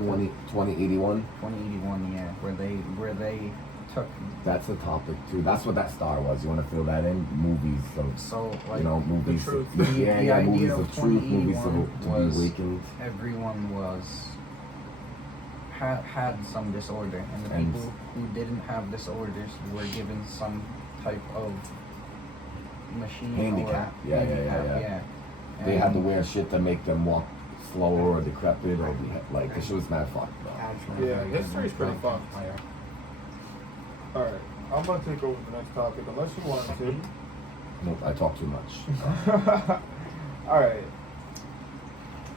2081? 2081, yeah, where they took. That's a topic too. That's what that star was. You want to fill that in? Movies Like, movies. The truth. Yeah, movies idea of truth, movies to be awakened. Everyone had some disorder, and the people who didn't have disorders were given some type of machine handicap. Yeah. They had to wear shit to make them walk slower or decrepit or like the shit was mad fucked. Yeah, history's pretty fucked. Alright, I'm gonna take over the next topic unless you want to. Nope, I talk too much. Alright.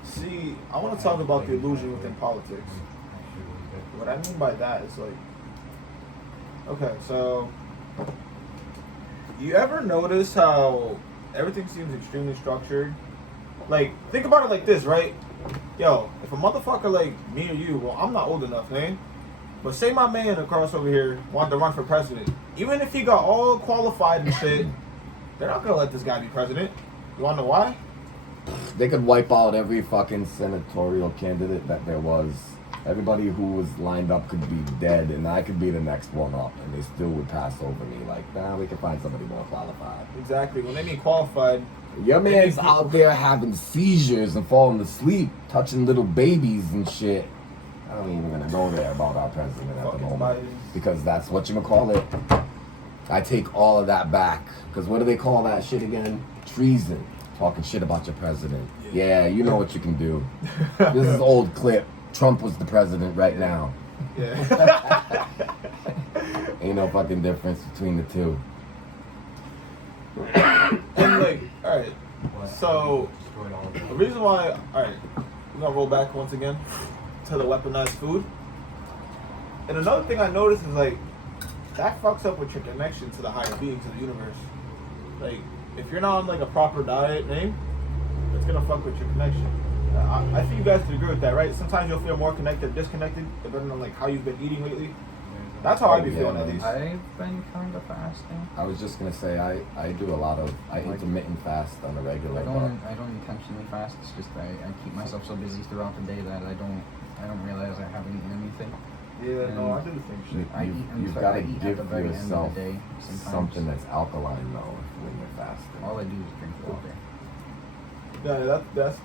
See, I want to talk about the illusion within politics. What I mean by that is like, okay, so you ever notice how everything seems extremely structured? Like, think about it like this, right? Yo, if a motherfucker like me or you, well, I'm not old enough, man. But say my man across over here wanted to run for president. Even if he got all qualified and shit, they're not gonna let this guy be president. You wanna know why? They could wipe out every fucking senatorial candidate that there was. Everybody who was lined up could be dead, and I could be the next one up, and they still would pass over me. Like, nah, we can find somebody more qualified. Exactly. When they mean qualified, your man's out there having seizures and falling asleep, touching little babies and shit. I don't even gonna go there about our president at the moment because that's what you gonna call it. I take all of that back because what do they call that shit again? Treason. Talking shit about your president. Yeah, you know what you can do. This is old clip. Trump was the president right now. Yeah. Ain't no fucking difference between the two. And like, alright, so the reason why, alright, we're gonna roll back once again to the weaponized food. And another thing I noticed is like, that fucks up with your connection to the higher beings of the universe. Like, if you're not on like a proper diet name, it's gonna fuck with your connection. I think you guys would agree with that, right? Sometimes you'll feel more connected, disconnected, depending on like how you've been eating lately. That's how I be feeling at least. I've been kind of fasting. I was just gonna say I do a lot of intermittent fast on a regular. I don't intentionally fast. It's just I keep myself so busy throughout the day that I don't realize I haven't eaten anything. Yeah, and no, I do the same shit. You've got to give at the very yourself end of the day, something that's alkaline though when you're fasting. All I do is drink water. Yeah, that's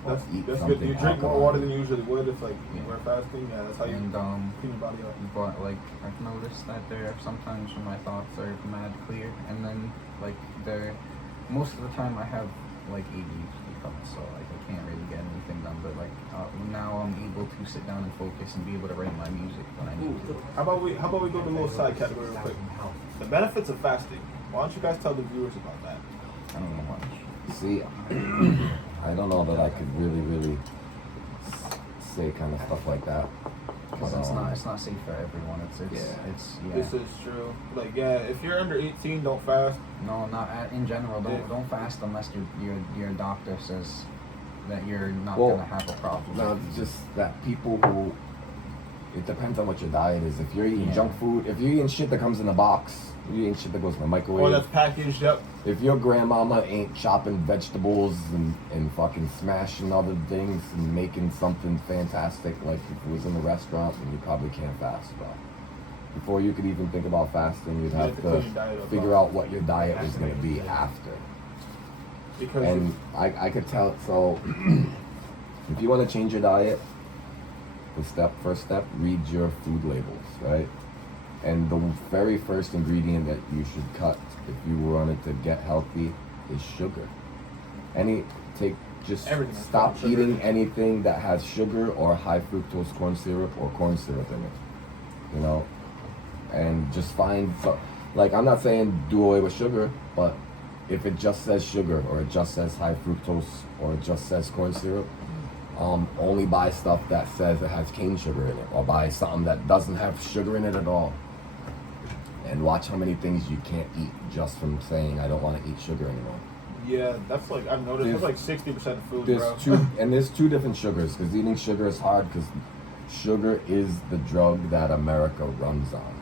good. You drink more water than you usually would if like you were fasting. Yeah, that's how you clean your body up. But like I've noticed that there are sometimes when my thoughts are mad clear, and then like most of the time I have like ADHD thoughts, so like I can't really get anything done. But like now I'm able to sit down and focus and be able to write my music when I need to. How about we go to a little side category real quick? The benefits of fasting. Why don't you guys tell the viewers about that? I don't know much. See, I don't know that I could really say kind of stuff like that. Because it's not safe for everyone. It's This is true. Like if you're under 18, don't fast. No, not in general. Don't fast unless your doctor says that you're not gonna have a problem. No, it's just that people who. It depends on what your diet is. If you're eating junk food, if you're eating shit that comes in a box, you're eating shit that goes in the microwave. Or that's packaged up. If your grandmama ain't chopping vegetables and fucking smashing other things and making something fantastic, like if it was in a restaurant, then you probably can't fast, bro. Before you could even think about fasting, you'd have to figure out what your diet was going to be after. And I could tell, so if you want to change your diet, first step, read your food labels, right? And the very first ingredient that you should cut if you wanted to get healthy is sugar. Stop eating anything that has sugar or high fructose corn syrup or corn syrup in it, you know? And just find, like, I'm not saying do away with sugar, but if it just says sugar or it just says high fructose or it just says corn syrup, only buy stuff that says it has cane sugar in it, or buy something that doesn't have sugar in it at all. And watch how many things you can't eat just from saying I don't want to eat sugar anymore. Yeah, that's like I've noticed. That's like 60% of food, bro. There's two different sugars because eating sugar is hard because sugar is the drug that America runs on.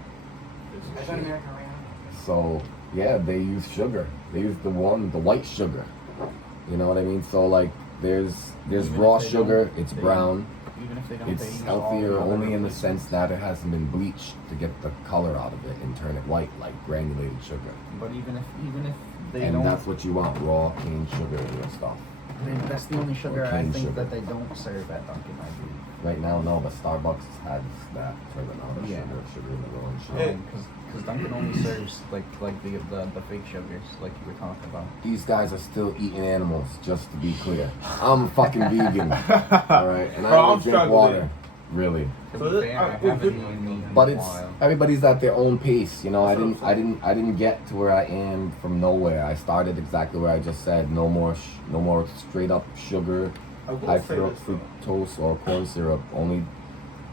Is that America right now? So yeah, they use sugar. They use the white sugar. You know what I mean? So like There's Even raw if they sugar. don't- It's they- brown. Even if they don't, they It's use all healthier the other only in the replacements. sense that it hasn't been bleached to get the color out of it and turn it white like granulated sugar. But even if they And don't, that's what you want, raw cane sugar in your stuff. that's the only sugar I cane think sugar. that they don't serve at Dunkin', I believe. Right now, no, but Starbucks has that terminology, Yeah. sugar in the row and shit. Hey. Because Dunkin' only serves like the fake sugars, like you were talking about. These guys are still eating animals, just to be clear. I'm fucking vegan, alright? And I Bro, I'm only drink struggling. water, really. To So be this- fair, I alright, haven't good. eaten meat in But a it's while. everybody's at their own pace, you know. I That's what I'm didn't get to where I am from nowhere. I started exactly where I just said. No more straight up sugar, I will high say this, though. fructose or corn syrup. Only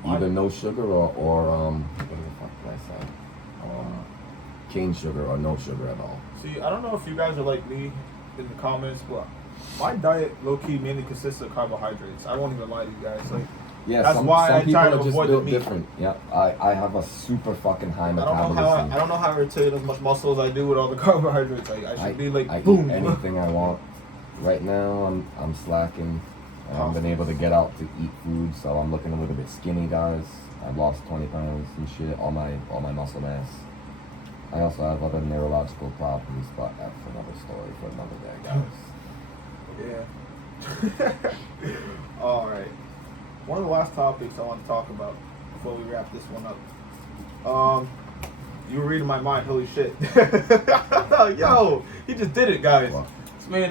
either no sugar or what the fuck did I say? Cane sugar or no sugar at all. See, I don't know if you guys are like me in the comments, but my diet low key mainly consists of carbohydrates. I won't even lie to you guys. Like, Yeah, That's some why I people try are to just avoid the built meat. different. Yeah, I have a super fucking high I don't know metabolism. how I don't know how I retain as much muscle as I do with all the carbohydrates. I should be like I boom. eat anything I want. Right now, I'm slacking. I haven't been able to get out to eat food, so I'm looking a little bit skinny, guys. I've lost 20 pounds and shit, all my muscle mass. I also have other neurological problems, but that's another story for another day, guys. Yeah. All right. One of the last topics I want to talk about before we wrap this one up. You were reading my mind. Holy shit. Yo, he just did it, guys. What? This man,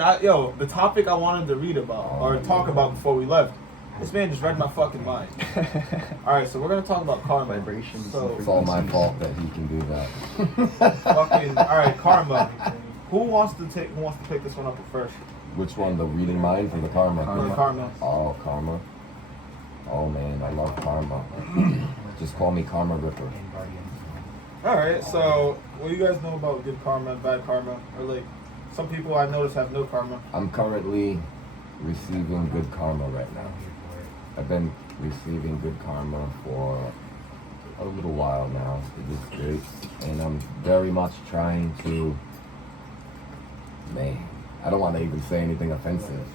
the topic I wanted to read about or talk about before we left. This man just read my fucking mind. All right, so we're gonna talk about karma. Vibrations. So, It's all my fault that he can do that. fucking. All right, karma. Who wants to pick this one up first? Which one, the reading mind or the karma? Karma. Oh, karma. Oh man, I love karma. Just call me Karma Ripper. All right, so what do you guys know about good karma and bad karma? Or like, some people I notice have no karma. I'm currently receiving good karma right now. I've been receiving good karma for a little while now. It is great. And I'm very much trying to, man, I don't want to even say anything offensive.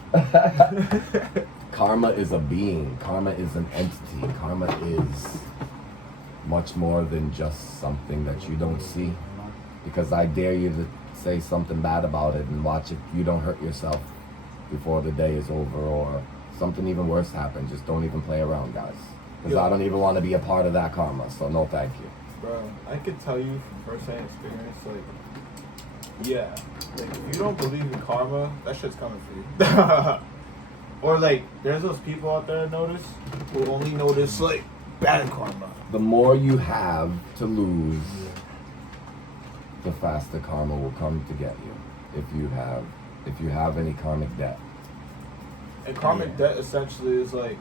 Karma is a being. Karma is an entity. Karma is much more than just something that you don't see. Because I dare you to say something bad about it and watch if you don't hurt yourself before the day is over or something even worse happens. Just don't even play around, guys. Because I don't even want to be a part of that karma. So no thank you. Bro, I could tell you from first-hand experience, like, yeah, like, if you don't believe in karma, that shit's coming for you. Or, like, there's those people out there I notice who only notice, like, bad karma. The more you have to lose, the faster karma will come to get you. If you have any karmic debt. And karmic debt essentially is, like,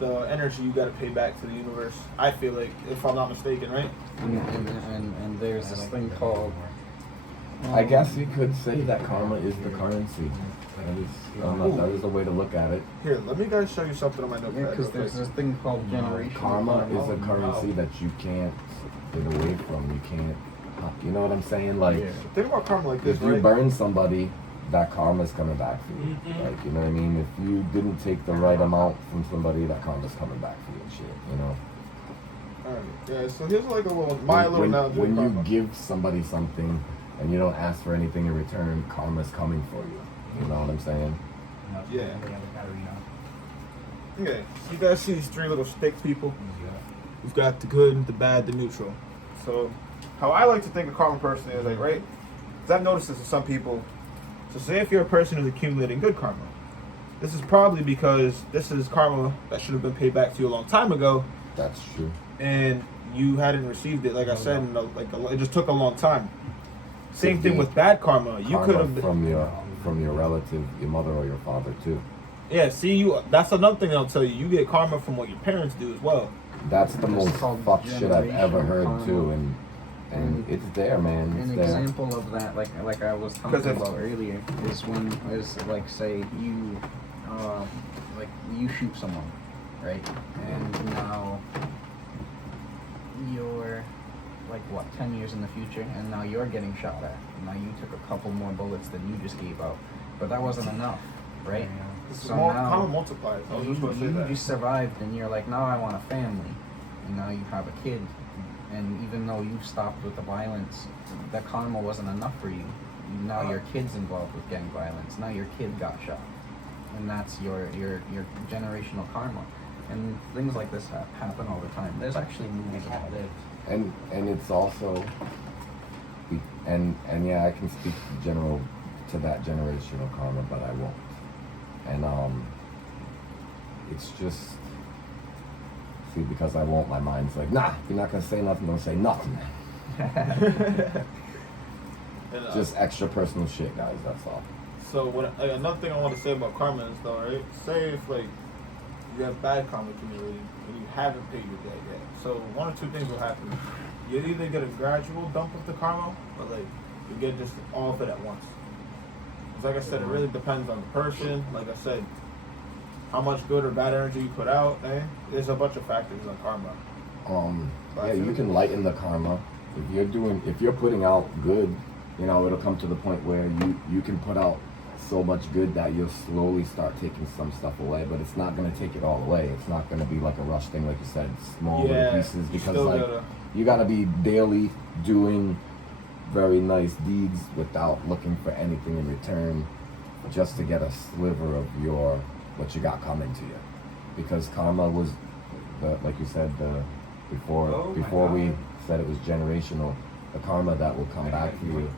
the energy you gotta pay back to the universe. I feel like, if I'm not mistaken, right? And there's this thing called. I guess you could say that karma is the currency. That is the way to look at it. Here, let me guys show you something on my Yeah, notepad. because real there's quick. this thing called generation. Karma is a currency that you can't get away from. You can't, you know what I'm saying? Like, Yeah. Think about karma like this, if you right? burn somebody, that karma's coming back for you. Like, you know what I mean? If you didn't take the right amount from somebody, that karma's coming back for you and shit, you know? Alright, yeah, so here's like a little, my little analogy of when you karma. give somebody something and you don't ask for anything in return, karma's coming for you. You know what I'm saying? Yeah. Okay, you guys see these three little stick people? We've got the good, the bad, the neutral. So, how I like to think a karma person is like, right? Because I've noticed this in some people. So, say if you're a person who's accumulating good karma, this is probably because this is karma that should have been paid back to you a long time ago, That's true. and you hadn't received it. Like I said, it just took a long time. Same Could thing be with bad karma. You Karma could have from your relative, your mother or your father too. Yeah, see, that's another thing I'll tell you. You get karma from what your parents do as well. That's the most called fuck shit I've ever heard generational too, karma. and it's there, man. It's An there. example of that, like I was talking about earlier, is like say you, like you shoot someone, right? And now you're like what 10 years in the future, and now you're getting shot at. Now you took a couple more bullets than you just gave out, but that wasn't enough, right? So karma now multiplies. I was just going to say you that. just survived, and you're like, now I want a family, and now you have a kid, and even though you stopped with the violence, the karma wasn't enough for you. Now your kid's involved with gang violence. Now your kid got shot, and that's your generational karma. And things like this happen all the time. There's actually movies about it. And it's also, and yeah, I can speak to that generational karma, but I won't. And it's just, see, because I won't, my mind's like, nah, you're not gonna say nothing, don't say nothing. And, Just extra personal shit, guys, that's all. So another thing I want to say about karma is though, right? Say if like you have bad karma accumulating and you haven't paid your debt yet. So one or two things will happen. You either get a gradual dump of the karma, or like you get just all of it at once. 'Cause like I said, it really depends on the person. Like I said, how much good or bad energy you put out. There's a bunch of factors on karma. Yeah, you can lighten the karma. If you're putting out good, you know, it'll come to the point where you can put out so much good that you'll slowly start taking some stuff away, but it's not going to take it all away. It's not going to be like a rush thing, like you said, small little pieces, because like you got to be daily doing very nice deeds without looking for anything in return, just to get a sliver of what you got coming to you. Because karma was like you said, before we said it was generational, the karma that will come back to you.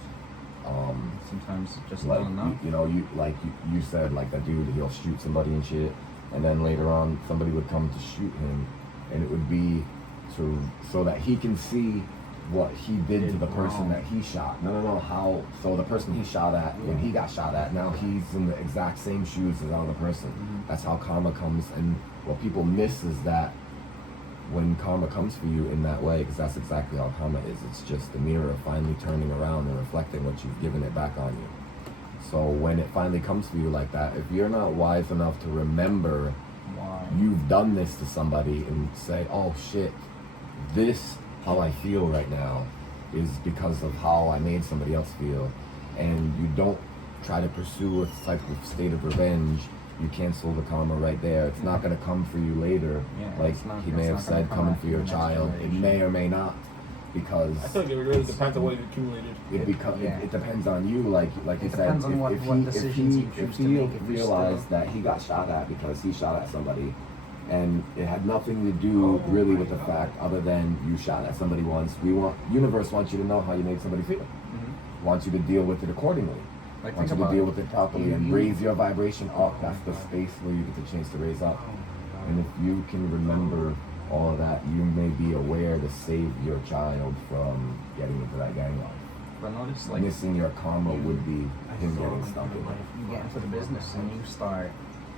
Sometimes just like not enough. you said, like that dude, he'll shoot somebody and shit, and then later on somebody would come to shoot him, and it would be so that he can see what he did to the person that he shot. So the person he shot at, when he got shot at, now he's in the exact same shoes as the other person. That's how karma comes. And what people miss is that when karma comes for you in that way, because that's exactly how karma is. It's just the mirror finally turning around and reflecting what you've given it back on you. So when it finally comes for you like that, if you're not wise enough to remember Why? you've done this to somebody and say, oh shit, this, how I feel right now, is because of how I made somebody else feel, and you don't try to pursue a type of state of revenge, you cancel the karma right there. It's not going to come for you later. Yeah, Like he may have said, coming for your child. It may or may not, because I think it really depends on what you've accumulated. it depends on you. Like you said, depends on what decisions you choose to make. If you realized that he got shot at because he shot at somebody, and it had nothing to do really with the fact other than you shot at somebody once. Universe wants you to know how you made somebody feel. Wants you to deal with it accordingly. Like, Wants you to deal with it properly and raise your vibration up. That's the space where you get the chance to raise up. And if you can remember all of that, you may be aware to save your child from getting into that gang life. But notice, like, Missing your karma would be him getting stuck in it. you get into the business and you start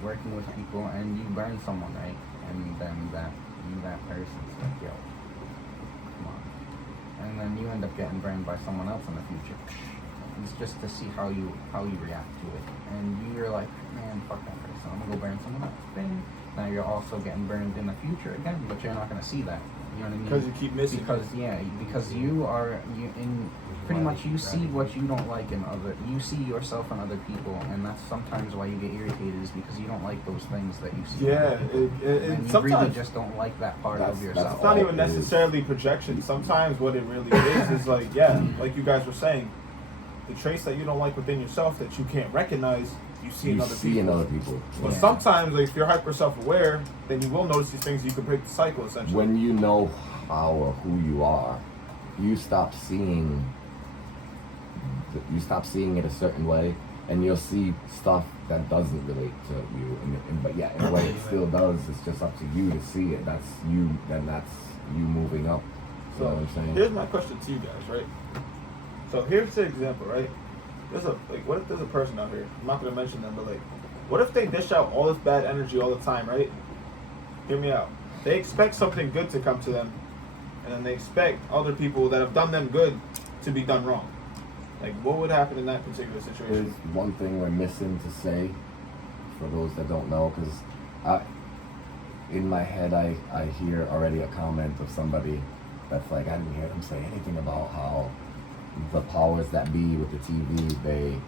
working with people and you burn someone, right? And then that person's like, yo, come on. And then you end up getting burned by someone else in the future. It's just to see how you react to it. And you're like, man, fuck that person, I'm gonna go burn someone else. Bang. Now you're also getting burned in the future again, but you're not gonna see that. You know what I mean? Because you keep missing. Because pretty much you see what you don't like you see yourself in other people, and that's sometimes why you get irritated, is because you don't like those things that you see. Yeah, and you sometimes really just don't like that part of yourself. It's not even necessarily projection. Sometimes what it really is like, like you guys were saying, the traits that you don't like within yourself that you can't recognize, you see in other people. But sometimes, like, if you're hyper self-aware, then you will notice these things. You can break the cycle, essentially. When you know how or who you are, you stop seeing it a certain way, and you'll see stuff that doesn't relate to you. But in a way, it still does. It's just up to you to see it. That's you. Then that's you moving up. So you know what I'm saying? Here's my question to you guys, right? So here's the example, right? What if there's a person out here? I'm not gonna mention them, but what if they dish out all this bad energy all the time, right? Hear me out. They expect something good to come to them, and then they expect other people that have done them good to be done wrong. Like, what would happen in that particular situation? There's one thing we're missing to say for those that don't know, because in my head I hear already a comment of somebody that's like, I didn't hear them say anything about how the powers that be with the TV,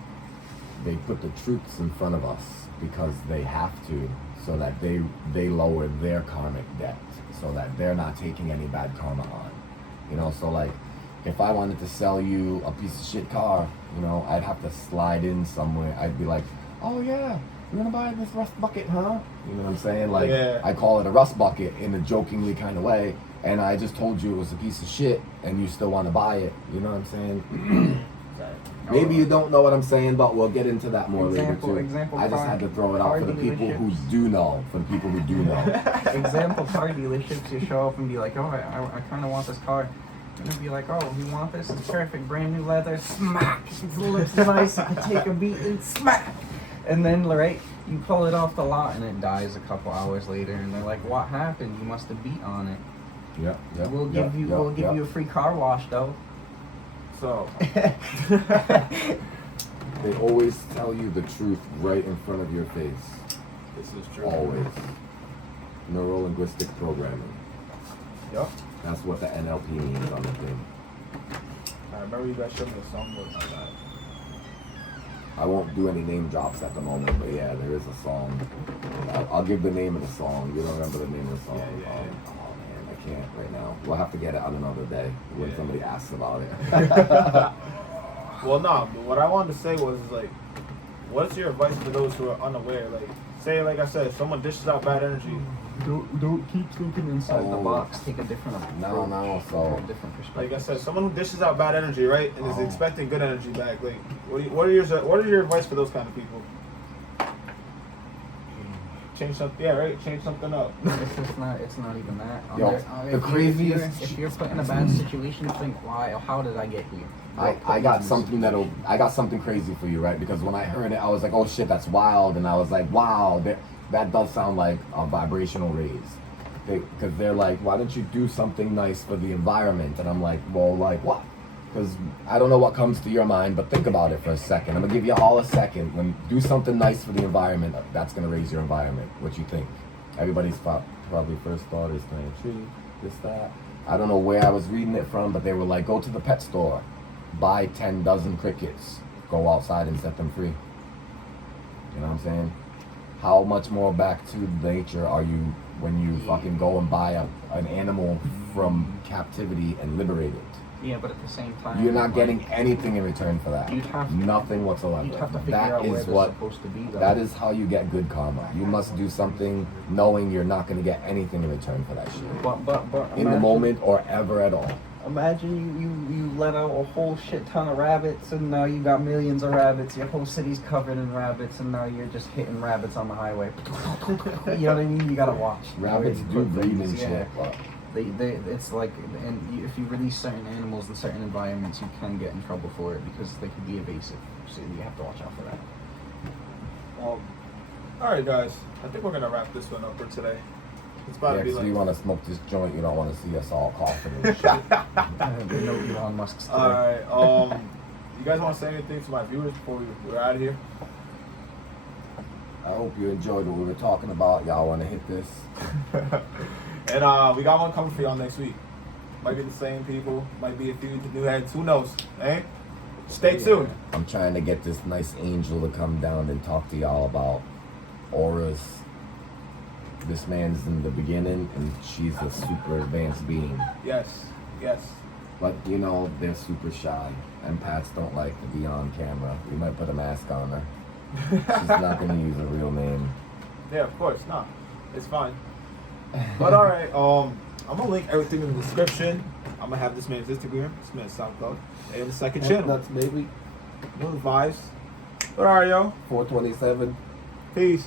they put the truths in front of us because they have to, so that they lower their karmic debt, so that they're not taking any bad karma on. You know, so like, if I wanted to sell you a piece of shit car, you know, I'd have to slide in somewhere. I'd be like, oh yeah, you wanna buy this rust bucket, huh? You know what I'm saying? Like, Yeah. I call it a rust bucket in a jokingly kind of way, and I just told you it was a piece of shit, and you still want to buy it. You know what I'm saying? Maybe you don't know what I'm saying, but we'll get into that more later too. Example, I just had to throw it out for the people who dealerships. do know. For the people who do know. Example, car dealerships, you show up and be like, oh, I kind of want this car. And they'll be like, oh, you want this? It's perfect, brand new leather, smack. It looks nice, I take a beat and smack. And then, right, you pull it off the lot and it dies a couple hours later. And they're like, what happened? You must have beat on it. Yeah. We'll give you a free car wash though. So, They always tell you the truth right in front of your face. this is true. Always. Neuro-linguistic programming. Yup. That's what the NLP means on the thing. I remember you guys showed me a song like that. I won't do any name drops at the moment, but yeah, there is a song. I'll give the name of the song. You don't remember the name of the song? Yeah. Oh man, I can't right now. We'll have to get it on another day when somebody asks about it. Well, no, but what I wanted to say was, like, what's your advice for those who are unaware? Like, say, like I said, if someone dishes out bad energy. Don't keep thinking inside the Oh. box. Take a different approach. No, so a different perspective. Like I said, someone who dishes out bad energy, right, and is Oh. expecting good energy back. Like, what are your advice for those kind of people? Change something, yeah, right. Change something up. It's not even that. Yo, the craziest- If you're put in a bad situation, think, why? How did I get here? I got something crazy for you, right? Because when I heard it, I was like, oh shit, that's wild, and I was like, wow, that does sound like a vibrational raise. Because they're like, why don't you do something nice for the environment? And I'm like, well, like what? Because I don't know what comes to your mind, but think about it for a second. I'm gonna give you all a second. When do something nice for the environment, that's gonna raise your environment. What you think? Everybody's probably first thought is plant a tree, this, that. I don't know where I was reading it from, but they were like, go to the pet store, buy 10 dozen crickets, go outside and set them free. You know what I'm saying? How much more back to nature are you when you fucking go and buy an animal from captivity and liberate it? Yeah, but at the same time, You're not like, getting anything in return for that. You'd have to- Nothing whatsoever. You'd have to figure That out where is they're what. supposed to be, though. That is how you get good karma. You must do something knowing you're not going to get anything in return for that shit. But In the imagine- moment or ever at all. Imagine you let out a whole shit ton of rabbits, and now you got millions of rabbits. Your whole city's covered in rabbits, and now you're just hitting rabbits on the highway. You know what I mean? You gotta watch. Rabbits do breathe and shit. But It's like, and if you release certain animals in certain environments, you can get in trouble for it because they can be evasive. So you have to watch out for that. All right, guys. I think we're gonna wrap this one up for today. It's about yeah, to be 'cause like. we want to smoke this joint. You don't want to see us all coughing and shit. No Elon Musk's today. All right. You guys want to say anything to my viewers before we're out of here? I hope you enjoyed what we were talking about. Y'all want to hit this? And we got one coming for y'all next week. Might be the same people. Might be a few new heads. Who knows? Eh? Stay tuned. I'm trying to get this nice angel to come down and talk to y'all about auras. This man's in the beginning, and she's a super advanced being. Yes. Yes. But, you know, they're super shy. Empaths don't like to be on camera. We might put a mask on her. She's not going to use a real name. Yeah, of course. No, it's fine. But all right. I'm gonna link everything in the description. I'm gonna have this man's Instagram, this man's SoundCloud, and the second channel. Nuts, baby. Those vibes. But all right, yo. 427. Peace.